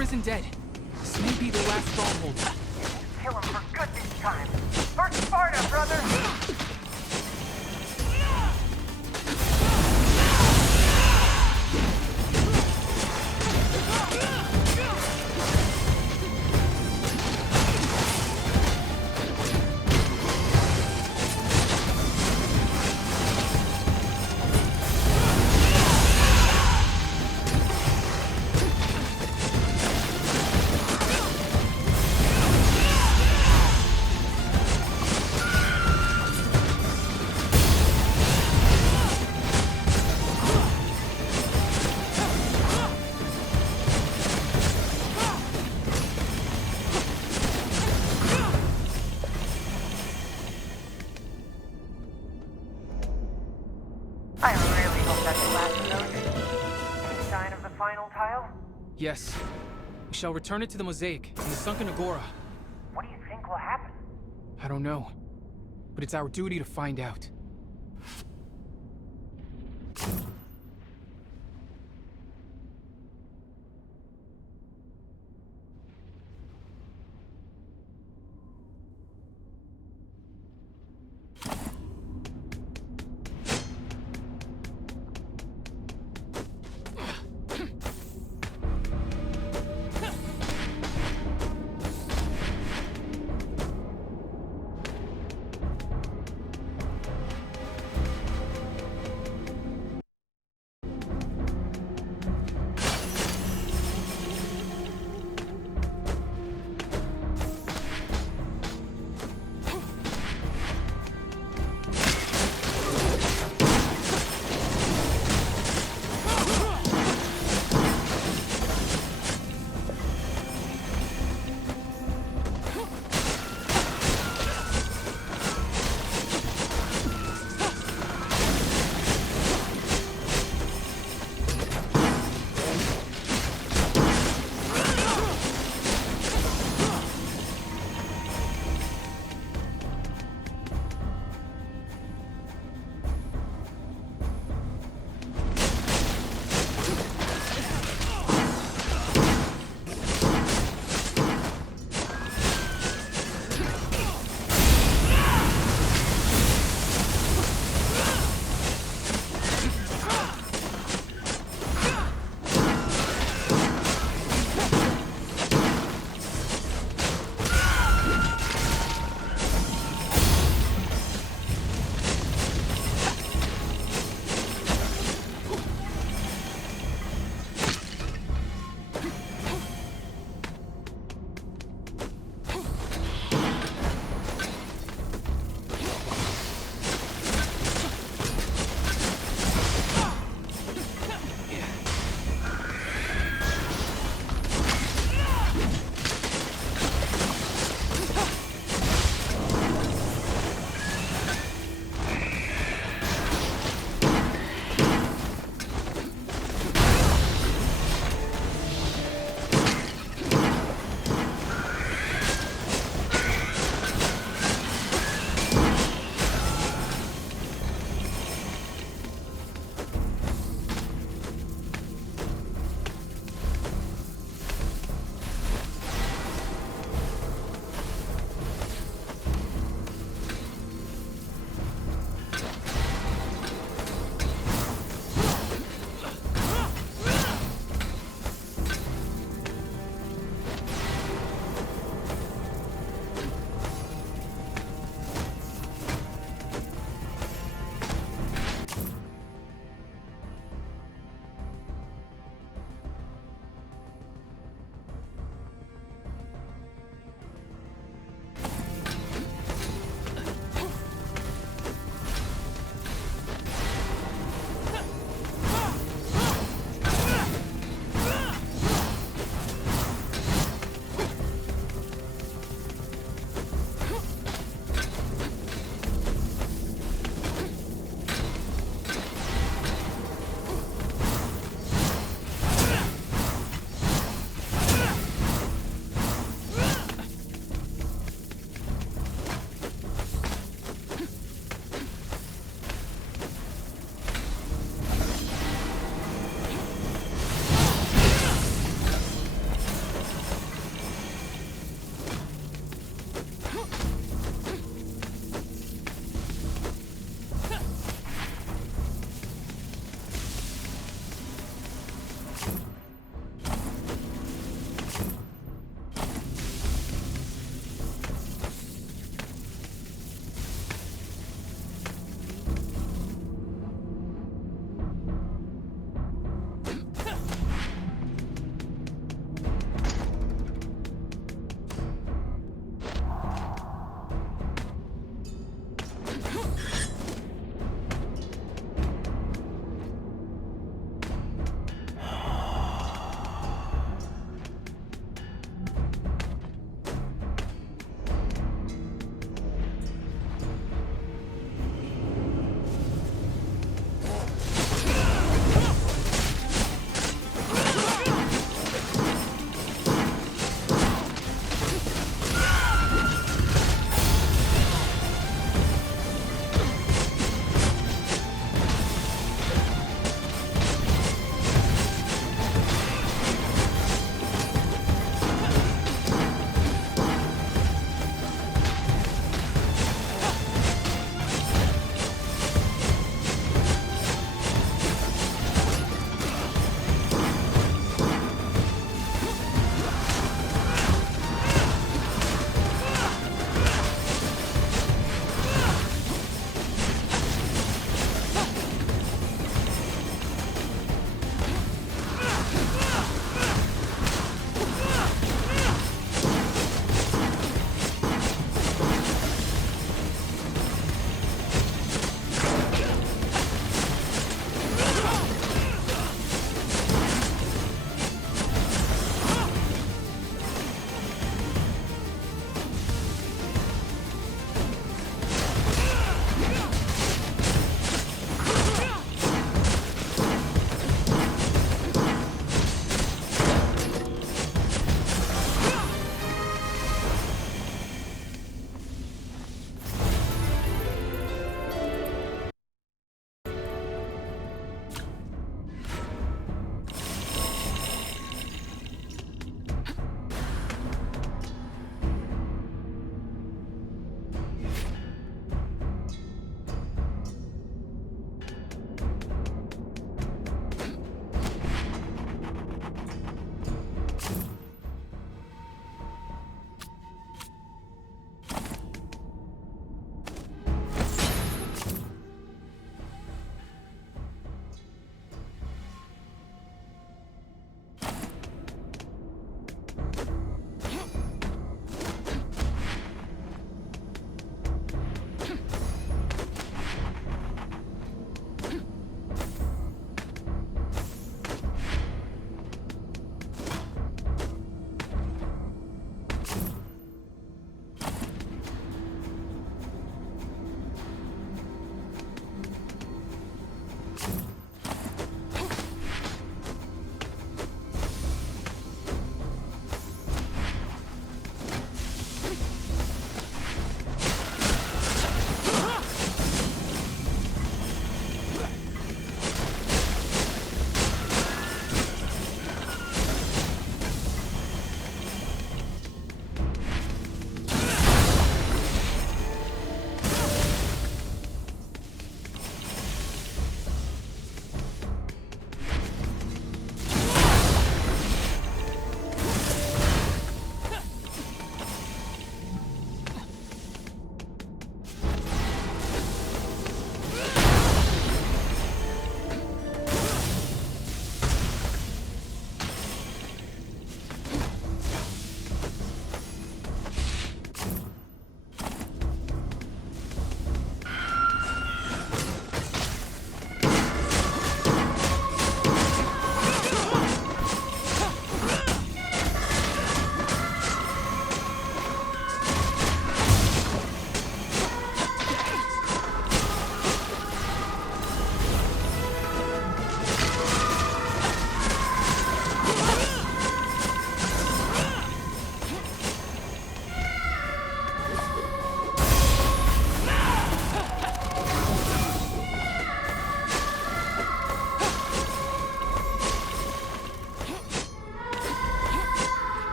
risen dead. This may be the last stronghold. Kill him for good this time. For Sparta, brother! I really hope that's the last of those. Any sign of the final tile? Yes. We shall return it to the mosaic in the sunken agora. What do you think will happen? I don't know. But it's our duty to find out.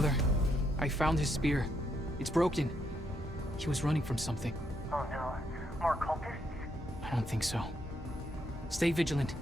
brother. I found his spear. It's broken. He was running from something. Oh no. More cultists? I don't think so. Stay vigilant.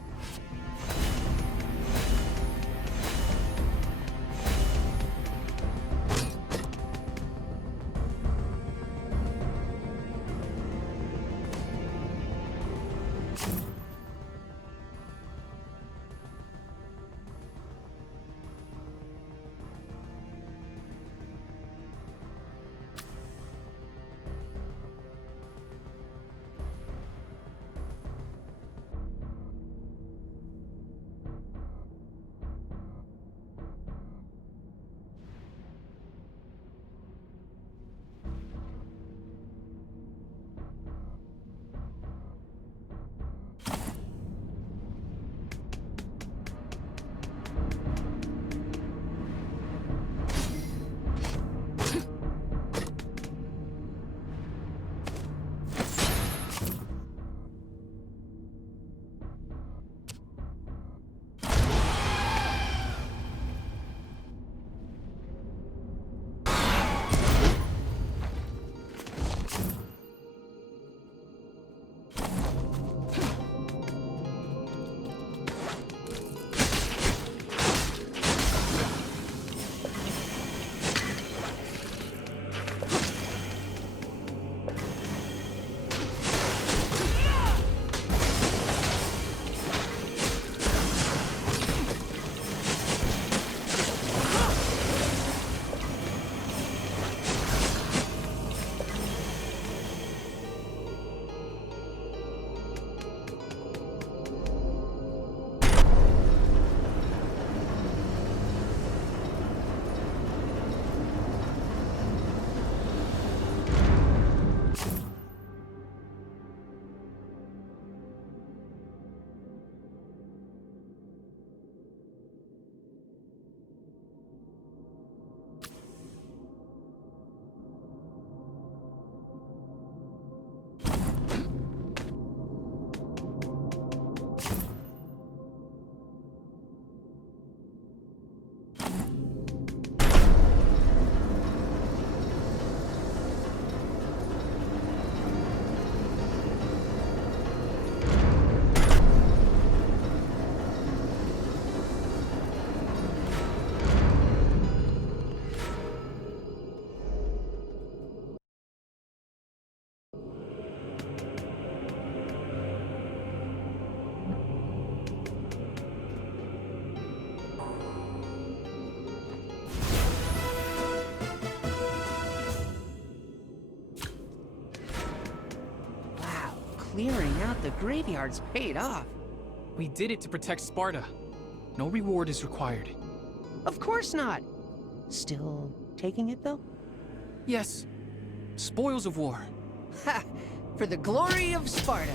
Clearing out the graveyards paid off. We did it to protect Sparta. No reward is required. Of course not. Still taking it, though? Yes. Spoils of war. Ha! For the glory of Sparta.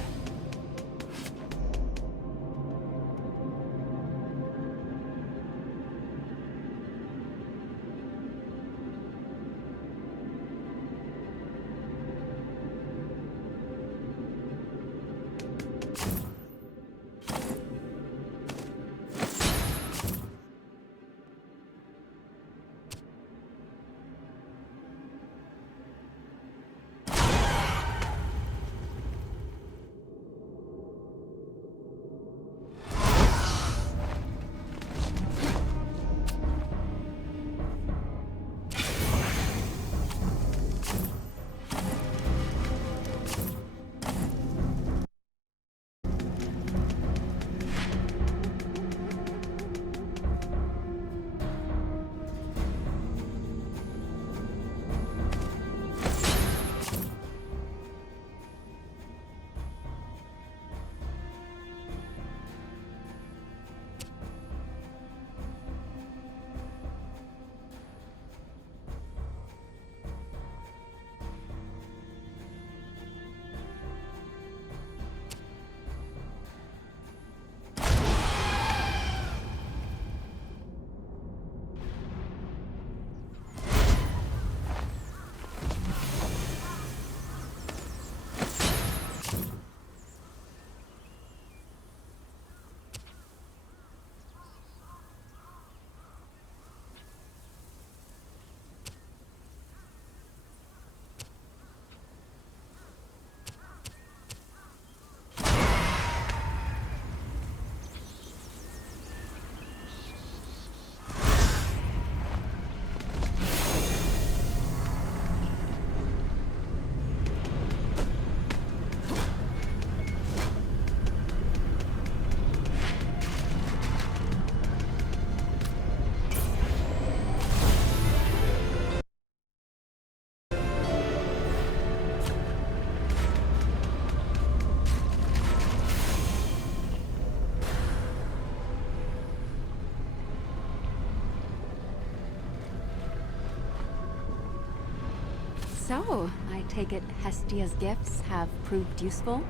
So, I take it Hestia's gifts have proved useful?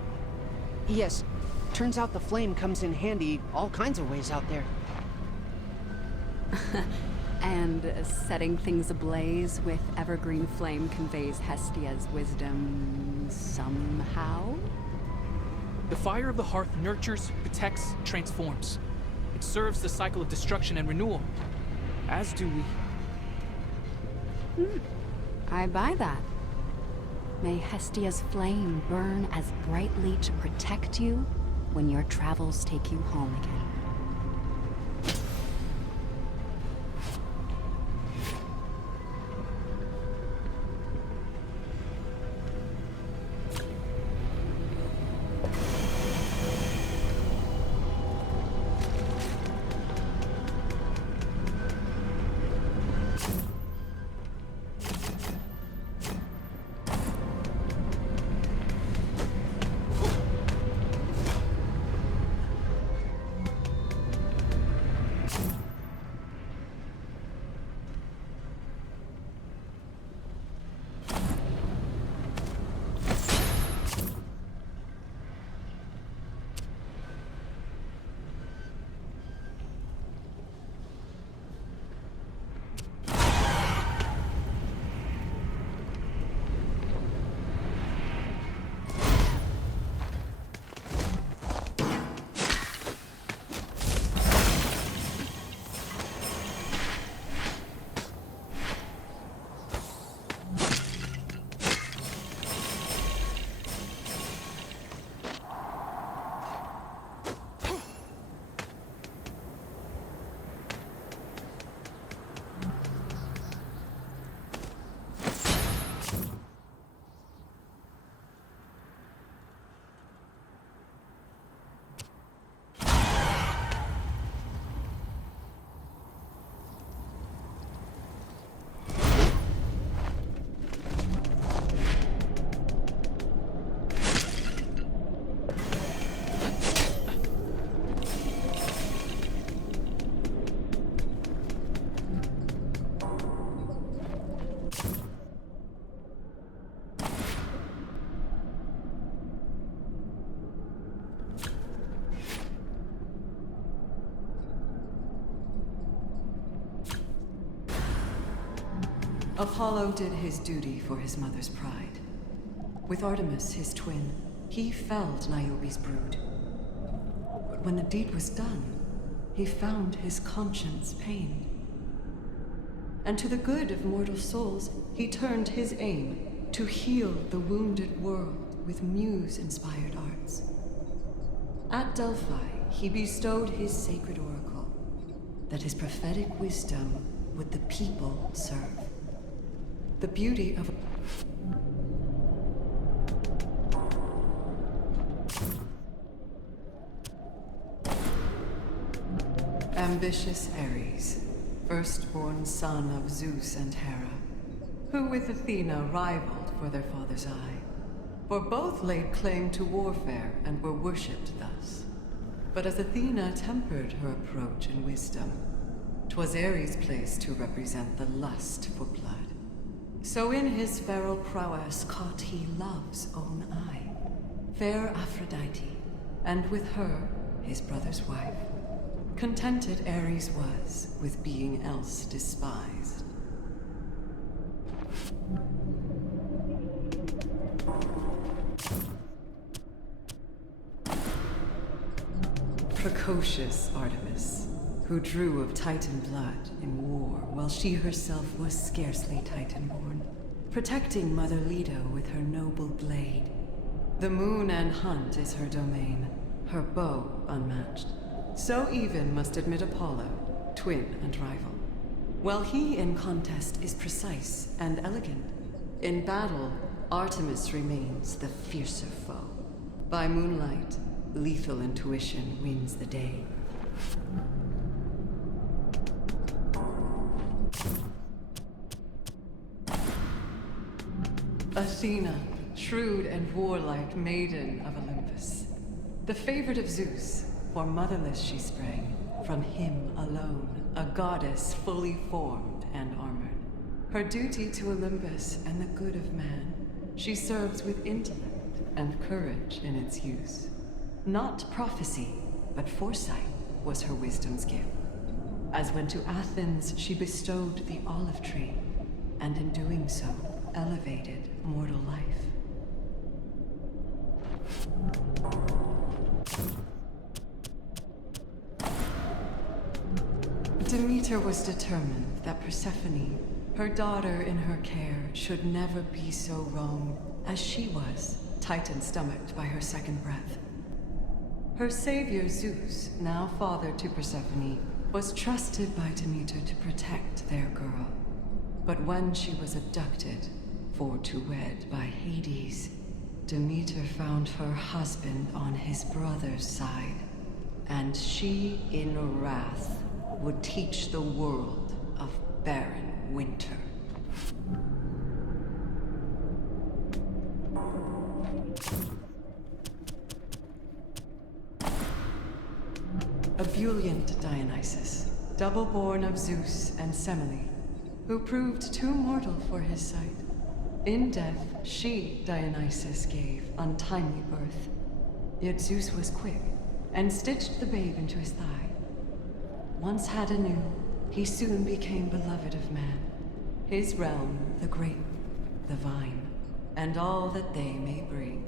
Yes. Turns out the flame comes in handy all kinds of ways out there. And setting things ablaze with evergreen flame conveys Hestia's wisdom somehow? The fire of the hearth nurtures, protects, transforms. It serves the cycle of destruction and renewal. As do we. I buy that. May Hestia's flame burn as brightly to protect you when your travels take you home again. Apollo did his duty for his mother's pride. With Artemis, his twin, he felled Niobe's brood. But when the deed was done, he found his conscience pained. And to the good of mortal souls, he turned his aim to heal the wounded world with muse-inspired arts. At Delphi, he bestowed his sacred oracle, that his prophetic wisdom would the people serve. The beauty of ambitious Ares, firstborn son of Zeus and Hera, who with Athena rivaled for their father's eye. For both laid claim to warfare and were worshipped thus. But as Athena tempered her approach in wisdom, 'twas Ares' place to represent the lust for blood. So in his feral prowess caught he love's own eye, fair Aphrodite, and with her, his brother's wife. Contented Ares was with being else despised. Precocious Artemis, who drew of Titan blood in war while she herself was scarcely Titan-born, protecting Mother Leto with her noble blade. The moon and hunt is her domain, her bow unmatched. So even must admit Apollo, twin and rival. While he in contest is precise and elegant, in battle, Artemis remains the fiercer foe. By moonlight, lethal intuition wins the day. Athena, shrewd and warlike maiden of Olympus. The favorite of Zeus, for motherless she sprang, from him alone, a goddess fully formed and armored. Her duty to Olympus and the good of man, she serves with intellect and courage in its use. Not prophecy, but foresight was her wisdom's gift. As when to Athens she bestowed the olive tree, and in doing so, elevated mortal life. Demeter was determined that Persephone, her daughter in her care, should never be so wronged as she was, Titan-stomached by her second breath. Her savior Zeus, now father to Persephone, was trusted by Demeter to protect their girl. But when she was abducted, for to wed by Hades, Demeter found her husband on his brother's side, and she, in wrath, would teach the world of barren winter. Ebullient Dionysus, double-born of Zeus and Semele, who proved too mortal for his sight. In death, she, Dionysus, gave untimely birth. Yet Zeus was quick, and stitched the babe into his thigh. Once had anew, he soon became beloved of man. His realm, the grape, the vine, and all that they may bring.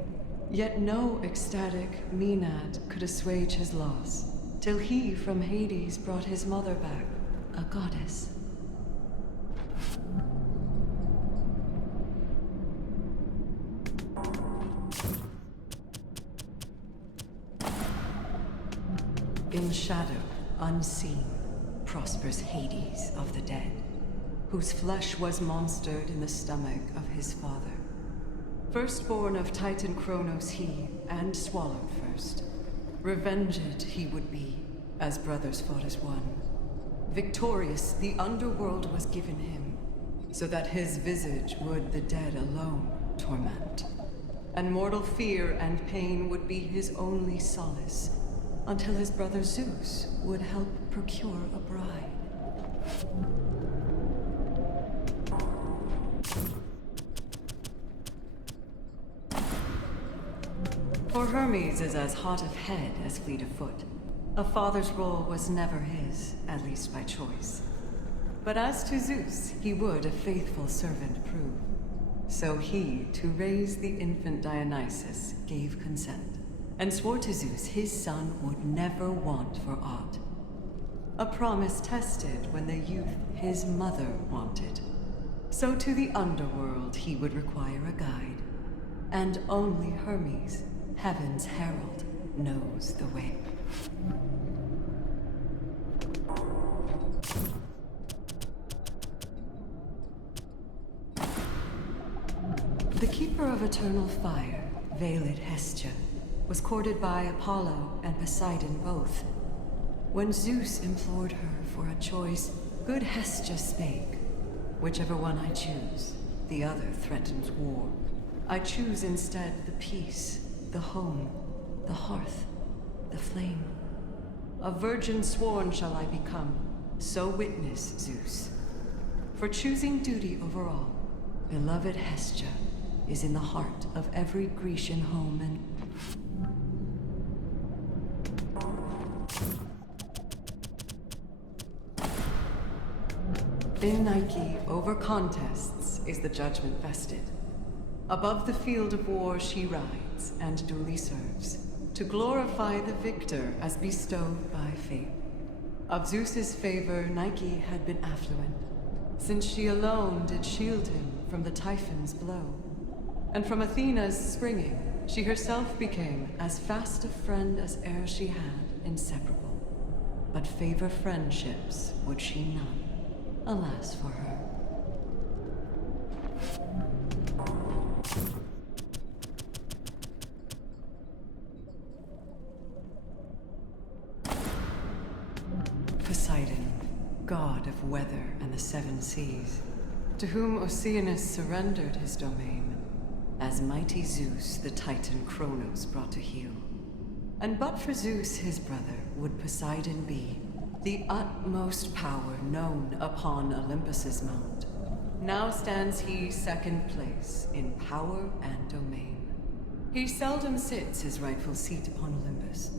Yet no ecstatic Maenad could assuage his loss, till he from Hades brought his mother back, a goddess. In shadow, unseen, prospers Hades of the dead, whose flesh was monstered in the stomach of his father. Firstborn of Titan Kronos he, and swallowed first. Revenged he would be, as brothers fought as one. Victorious, the underworld was given him, so that his visage would the dead alone torment. And mortal fear and pain would be his only solace, until his brother Zeus would help procure a bride. For Hermes is as hot of head as fleet of foot. A father's role was never his, at least by choice. But as to Zeus, he would a faithful servant prove. So he, to raise the infant Dionysus, gave consent, and swore to Zeus his son would never want for aught. A promise tested when the youth his mother wanted. So to the underworld he would require a guide, and only Hermes, heaven's herald, knows the way. The keeper of eternal fire, veiled Hestia, was courted by Apollo and Poseidon both. When Zeus implored her for a choice, good Hestia spake, "Whichever one I choose, the other threatens war. I choose instead the peace, the home, the hearth, the flame. A virgin sworn shall I become, so witness Zeus. For choosing duty over all, beloved Hestia is in the heart of every Grecian home and... In Nike, over contests is the judgment vested. Above the field of war she rides and duly serves, to glorify the victor as bestowed by fate. Of Zeus's favor Nike had been affluent, since she alone did shield him from the Typhon's blow. And from Athena's springing, she herself became as fast a friend as e'er she had, inseparable. But favor friendships would she none, alas for her. Poseidon, god of weather and the seven seas, to whom Oceanus surrendered his domain, as mighty Zeus the Titan Kronos brought to heel. And but for Zeus his brother, would Poseidon be the utmost power known upon Olympus's mount. Now stands he second place in power and domain. He seldom sits his rightful seat upon Olympus,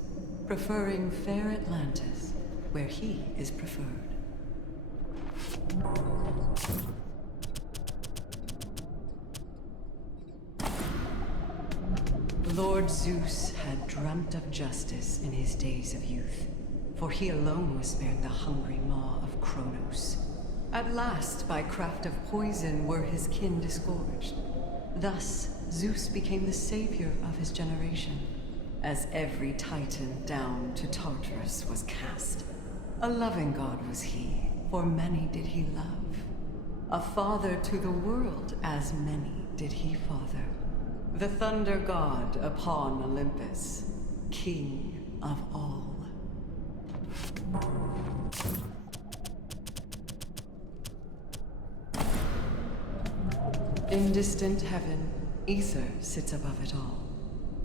preferring fair Atlantis, where he is preferred. Lord Zeus had dreamt of justice in his days of youth, for he alone was spared the hungry maw of Kronos. At last, by craft of poison, were his kin disgorged. Thus, Zeus became the savior of his generation, as every titan down to Tartarus was cast. A loving god was he, for many did he love. A father to the world, as many did he father. The thunder god upon Olympus, king of all. In distant heaven, ether sits above it all,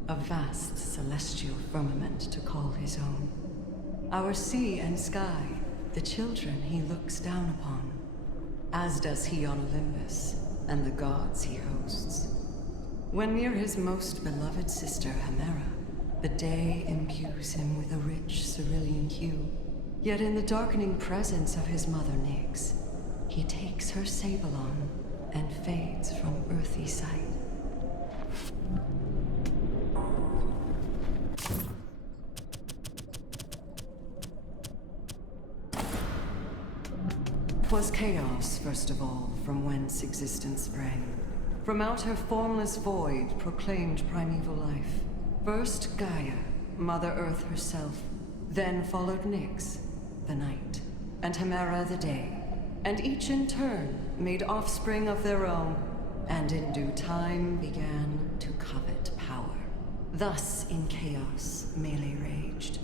a vast celestial firmament to call his own. Our sea and sky, the children he looks down upon, as does he on Olympus, and the gods he hosts. When near his most beloved sister, Hemera, the day imbues him with a rich cerulean hue. Yet in the darkening presence of his mother Nyx, he takes her sable on and fades from earthly sight. 'Twas chaos, first of all, from whence existence sprang. From out her formless void proclaimed primeval life. First Gaia, Mother Earth herself, then followed Nyx, the night, and Hemera the day, and each in turn made offspring of their own, and in due time began to covet power. Thus in chaos melee raged.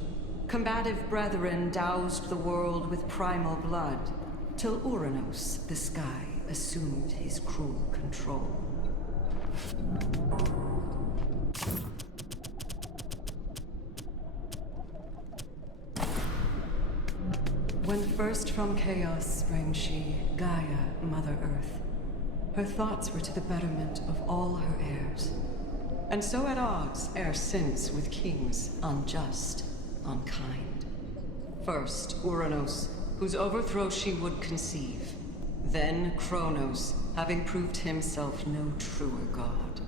Combative brethren doused the world with primal blood, till Uranus, the sky, assumed his cruel control. When first from chaos sprang she, Gaia, Mother Earth, her thoughts were to the betterment of all her heirs, and so at odds ere since with kings unjust, unkind. First Uranus, whose overthrow she would conceive, then Kronos, having proved himself no truer god,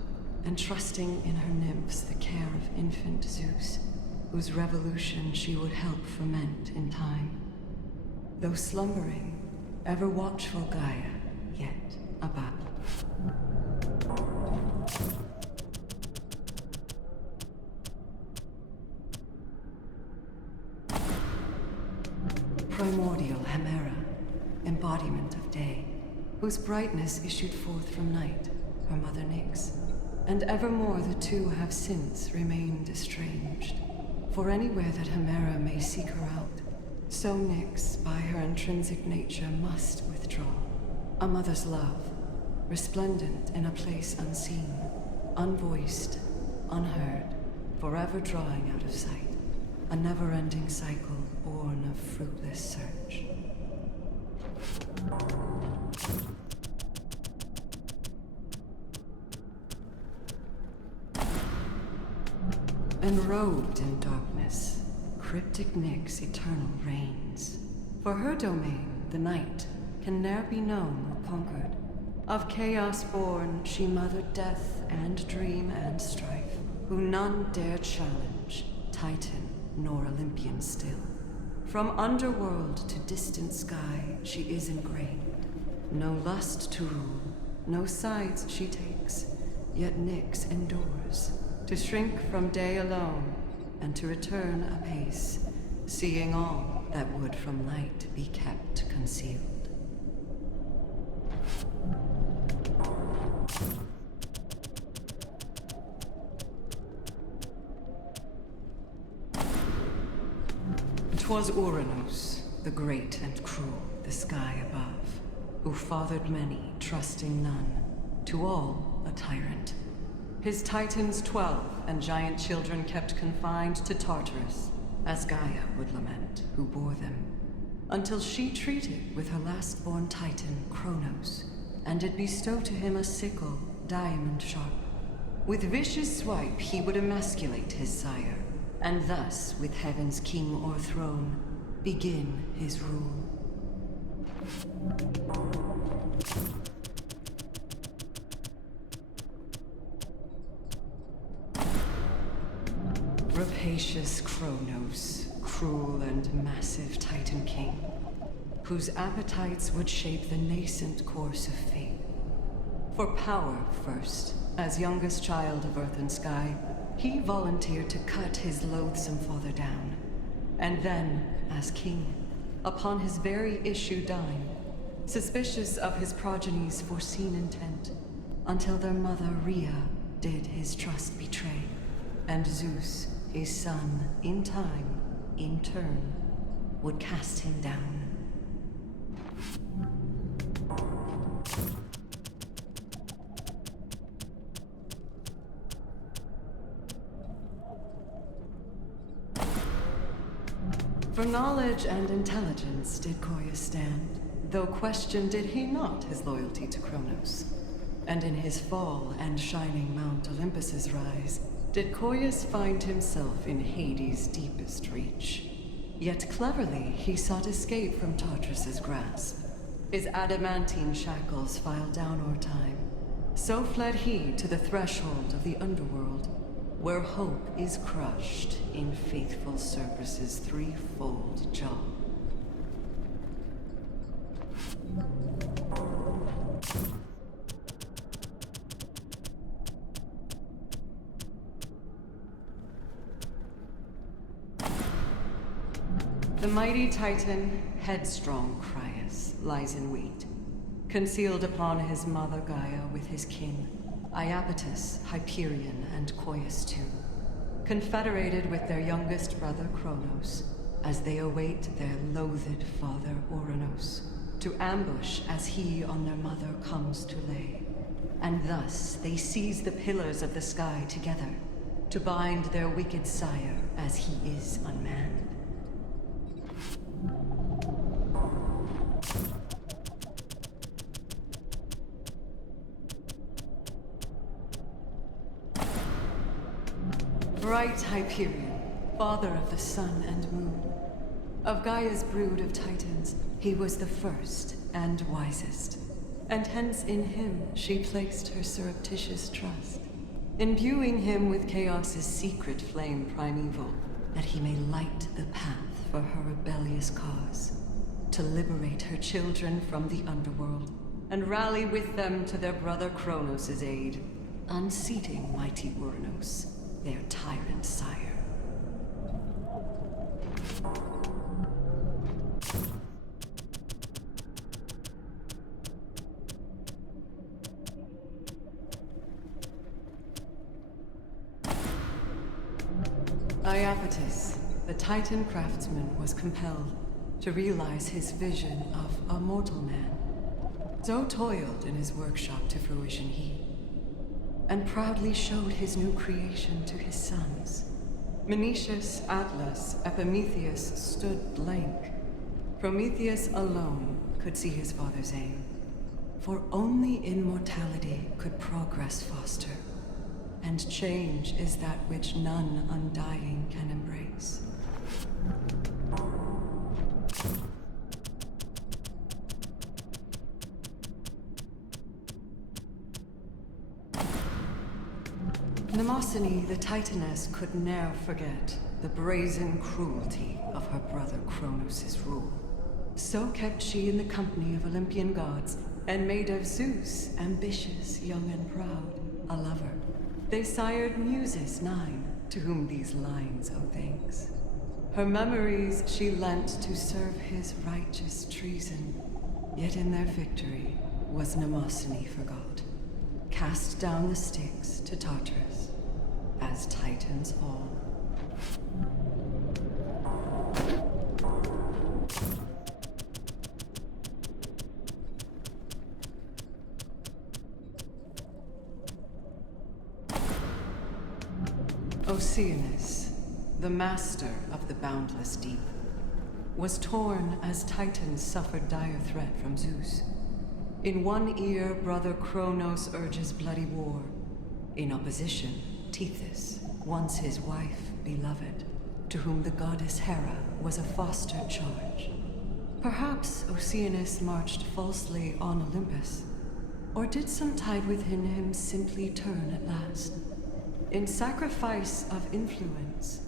and trusting in her nymphs the care of infant Zeus, whose revolution she would help foment in time. Though slumbering, ever watchful Gaia, yet about. Primordial Hemera, embodiment of day, whose brightness issued forth from night, her mother Nyx, and evermore the two have since remained estranged. For anywhere that Hemera may seek her out, so Nyx, by her intrinsic nature, must withdraw. A mother's love, resplendent in a place unseen, unvoiced, unheard, forever drawing out of sight. A never-ending cycle born of fruitless search. Enrobed in darkness, cryptic Nyx eternal reigns. For her domain, the night, can ne'er be known or conquered. Of chaos born, she mothered death and dream and strife, who none dare challenge, Titan nor Olympian still. From underworld to distant sky, she is ingrained. No lust to rule, no sides she takes, yet Nyx endures, to shrink from day alone, and to return apace, seeing all that would from light be kept concealed. Twas Uranus, the great and cruel, the sky above, who fathered many, trusting none, to all a tyrant. His titans 12 and giant children kept confined to Tartarus, as Gaia would lament, who bore them, until she treated with her last-born titan, Kronos, and did bestow to him a sickle, diamond sharp. With vicious swipe he would emasculate his sire, and thus, with heaven's king o'erthrown, begin his rule. Rapacious Kronos, cruel and massive Titan King, whose appetites would shape the nascent course of fate. For power first, as youngest child of earth and sky, he volunteered to cut his loathsome father down. And then, as king, upon his very issue dying, suspicious of his progeny's foreseen intent, until their mother Rhea did his trust betray, and Zeus, his son, in time, in turn, would cast him down. For knowledge and intelligence did Koya stand, though questioned did he not his loyalty to Kronos. And in his fall and shining Mount Olympus's rise, did Koyas find himself in Hades' deepest reach. Yet cleverly he sought escape from Tartarus's grasp. His adamantine shackles filed down o'er time. So fled he to the threshold of the underworld, where hope is crushed in faithful Cerberus's threefold jaw. The mighty Titan, headstrong Crius, lies in wait, concealed upon his mother Gaia with his kin, Iapetus, Hyperion, and Koius too, confederated with their youngest brother Kronos, as they await their loathed father Ouranos, to ambush as he on their mother comes to lay. And thus they seize the pillars of the sky together, to bind their wicked sire as he is unmanned. Bright Hyperion, father of the sun and moon. Of Gaia's brood of titans, he was the first and wisest, and hence in him she placed her surreptitious trust, imbuing him with Chaos's secret flame primeval, that he may light the path for her rebellious cause, to liberate her children from the underworld, and rally with them to their brother Kronos' aid, unseating mighty Ouranos, their tyrant sire. Iapetus, the Titan craftsman, was compelled to realize his vision of a mortal man. So toiled in his workshop to fruition he, and proudly showed his new creation to his sons. Menetius, Atlas, Epimetheus stood blank. Prometheus alone could see his father's aim. For only immortality could progress foster, and change is that which none undying can embrace. Mnemosyne, the Titaness, could ne'er forget the brazen cruelty of her brother Kronos' rule. So kept she in the company of Olympian gods, and made of Zeus, ambitious, young and proud, a lover. They sired Muses 9, to whom these lines owe thanks. Her memories she lent to serve his righteous treason, yet in their victory was Mnemosyne forgot, cast down the Styx to Tartarus, as Titans all. Oceanus, the master of the boundless deep, was torn as Titans suffered dire threat from Zeus. In one ear, Brother Kronos urges bloody war. In opposition, Tethys, once his wife, beloved, to whom the goddess Hera was a foster charge. Perhaps Oceanus marched falsely on Olympus, or did some tide within him simply turn at last? In sacrifice of influence.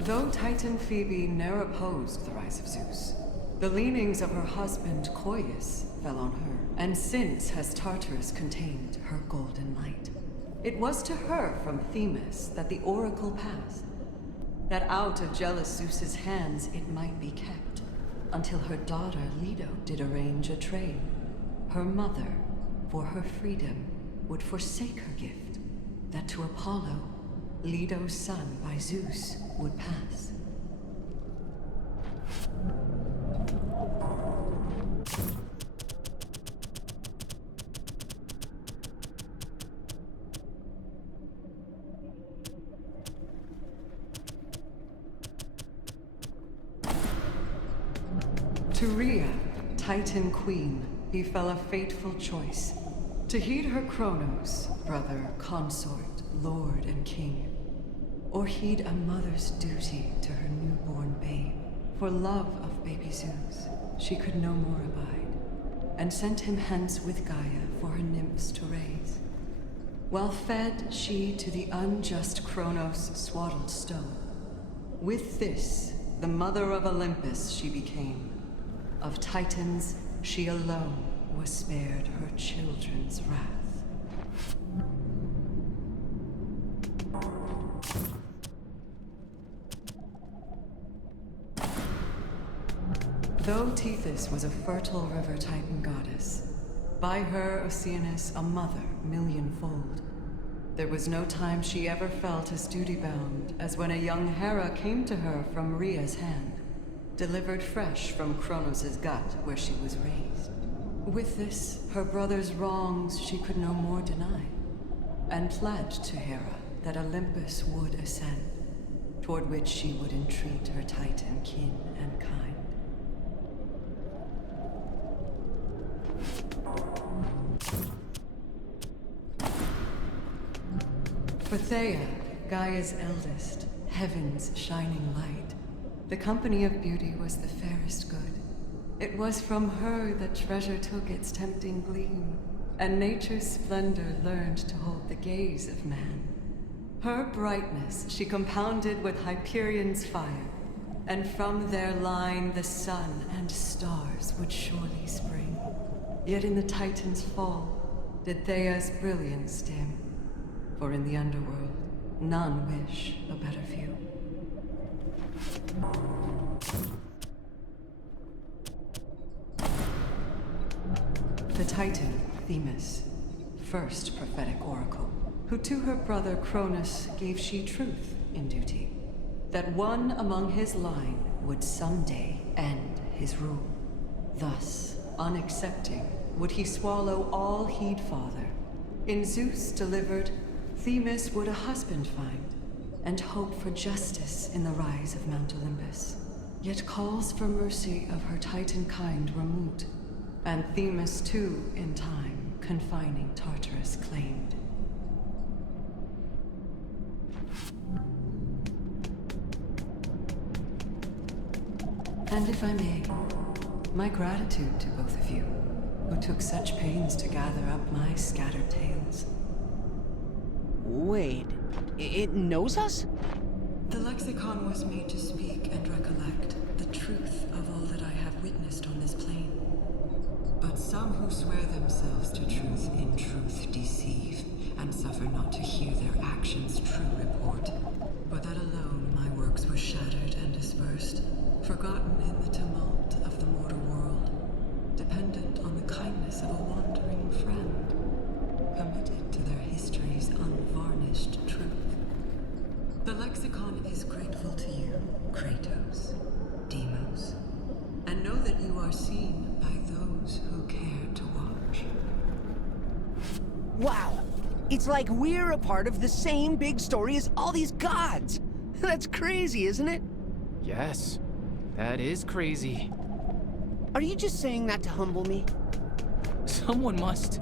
Though Titan Phoebe ne'er opposed the rise of Zeus, the leanings of her husband Coeus fell on her, and since has Tartarus contained her golden light. It was to her from Themis that the oracle passed, that out of jealous Zeus's hands it might be kept, until her daughter Leto did arrange a trade. Her mother, for her freedom, would forsake her gift, that to Apollo, Leto's son by Zeus, would pass. To Rhea, Titan Queen, befell a fateful choice. To heed her Kronos, brother, consort, lord, and king. Or heed a mother's duty to her newborn babe. For love of baby Zeus, she could no more abide, and sent him hence with Gaia for her nymphs to raise. While fed she to the unjust Kronos' swaddled stone. With this, the mother of Olympus she became. Of Titans, she alone was spared her children's wrath. Though Tethys was a fertile river Titan goddess, by her Oceanus a mother millionfold, there was no time she ever felt as duty-bound as when a young Hera came to her from Rhea's hand, delivered fresh from Kronos' gut where she was raised. With this, her brother's wrongs she could no more deny, and pledged to Hera that Olympus would ascend, toward which she would entreat her Titan kin and kind. For Theia, Gaia's eldest, heaven's shining light, the company of beauty was the fairest good. It was from her that treasure took its tempting gleam, and nature's splendor learned to hold the gaze of man. Her brightness she compounded with Hyperion's fire, and from their line the sun and stars would surely spring. Yet in the Titan's fall did Theia's brilliance dim, for in the underworld none wish a better view. The Titan, Themis, first prophetic oracle, who to her brother Cronus gave she truth in duty, that one among his line would someday end his rule. Thus, unaccepting, would he swallow all he'd father. In Zeus delivered, Themis would a husband find, and hope for justice in the rise of Mount Olympus. Yet calls for mercy of her Titan kind were moot, and Themis too, in time, confining Tartarus claimed. And if I may, my gratitude to both of you, who took such pains to gather up my scattered tales. Wait, it knows us? The lexicon was made to speak and recollect the truth of all that I have witnessed on this plane. But some who swear themselves to truth in truth deceive, and suffer not to hear their actions' true report. For that alone my works were shattered and dispersed, forgotten in the tumult of the mortal world, dependent on the kindness of a wandering friend, committed to their history's unvarnished truth. The lexicon is grateful to you, Kratos, Deimos, and know that you are seen by those who care to watch. Wow. It's like we're a part of the same big story as all these gods. That's crazy, isn't it? Yes, that is crazy. Are you just saying that to humble me? Someone must.